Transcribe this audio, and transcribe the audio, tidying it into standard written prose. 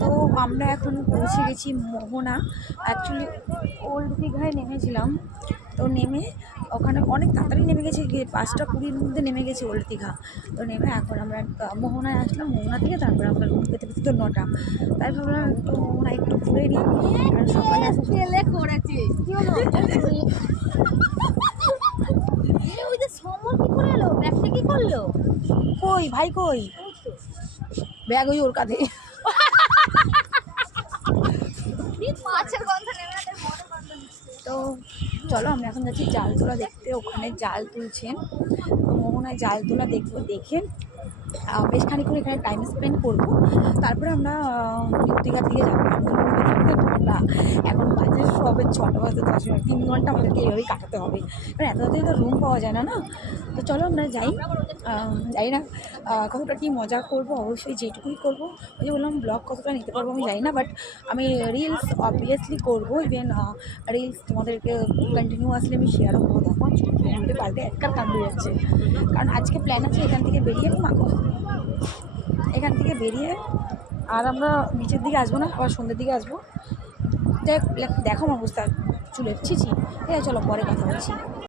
তো আমরা এখন পৌঁছে গেছি মোহনা। অ্যাকচুয়ালি ওল্ড দীঘায় নেমেছিলাম, তো নেমে ওখানে অনেক তাড়াতাড়ি নেমে গেছি, 5টা 20-র মধ্যে নেমে গেছি ওল্ড দীঘা। তো নেমে এখন আমরা মোহনায় আসলাম, মোহনা থেকে তারপরে আমরা রুম পেতে পেতে তো 9টা। তাই ভাবলাম একটু মোহনা একটু ঘুরে নিই, কারণ সকালে ছেলে করেছে কি হলো? ওই যে সমর কি করে এলো? ব্যাগটা কি করলো? কই ভাই কই? ব্যাগ ওই ওর কাঁধে। মাছের গন্ধ নেমে তো চলো আমরা এখন যাচ্ছি জাল তোলা দেখতে, ওখানে জাল তুলছেন। তো মোহনায় জাল তোলা দেখবো, দেখে বেশ খানিক্ষণ এখানে টাইম স্পেন্ড করবো। তারপরে আমরা নিউ দীঘার দিকে যাবো। ঠান্ডা এখন বাজে সবে 6টা বাজে 10 মিনিট, 3 ঘন্টা আমাদেরকে এইভাবেই কাটাতে হবে, কারণ এত তাড়াতাড়ি তো রুম পাওয়া যায় না। না, তো চলো আমরা যাই। জানি না কতটা কি মজা করবো, অবশ্যই যেটুকুই করবো। ওই যে বললাম ব্লগ কতটা নিতে পারবো আমি জানি না, বাট আমি রিলস অবভিয়াসলি করবো। ইভেন রিলস তোমাদেরকে কন্টিনিউয়াসলি আমি শেয়ারও করবো। দেখো উল্টে পাল্টে একবার কাণ্ড যাচ্ছে, কারণ আজকে প্ল্যান আছে এখান থেকে বেরিয়ে এখান থেকে বেরিয়ে আর আমরা নিচের দিকে আসবো না, আবার সন্ধ্যের দিকে আসবো। যাই হোক, দেখো অবস্থা চুলের ছিছি। ঠিক আছে, চলো পরে কথা বলছি।